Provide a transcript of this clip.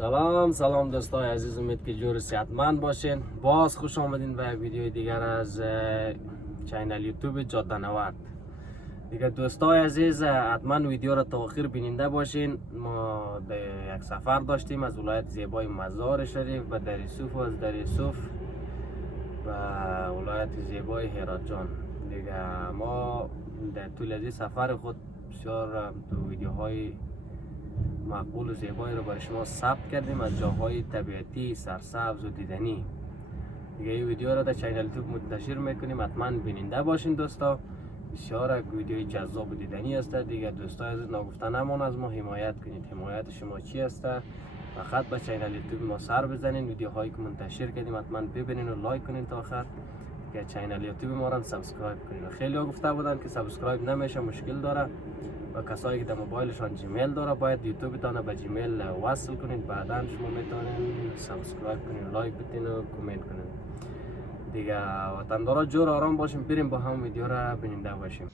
سلام دوستای عزیز، امید که جور صحتمند باشین. باز خوش آمدین به ویدیو دیگر از چینل یوتیوب جاده 90. دیگه دوستای عزیز، حتما ویدیو را تا آخر بیننده باشین. ما یک سفر داشتیم از ولایت زیبای مزار شریف به در یوسف و از در یوسف به ولایت زیبای هرات جان. دیگه ما در طول از سفر خود بسیار ویدیوهای مقبول و زیبایی رو برای شما ثبت کردیم از جاهای طبیعتی سرسبز و دیدنی. دیگه این ویدیو رو در چینل یوتیوب منتشر میکنیم، حتما بیننده باشین دوستا. بسیار ویدیوی جذاب و دیدنی است. دیگه دوستا عزیز، ناگفته نمان از ما حمایت کنید. حمایت شما چی است؟ فقط به چینل یوتیوب ما سر بزنین، ویدیوهایی که منتشر کردیم حتما ببینین و لایک کنین تا آخر. که چینل یوتیوب ما رو سابسکرایب کنین. خیلی ها گفته بودن که سابسکرایب نمیشه، مشکل داره. و کسایی که در موبایلشان جیمیل داره باید یوتیوب تان به جیمیل وصل کنید، بعدا شما میتونین سابسکرایب کنین، لایک بدین و کامنت کنین. دیگه وطندارا جور آرام باشیم، بریم با هم ویدیو را بیننده باشیم.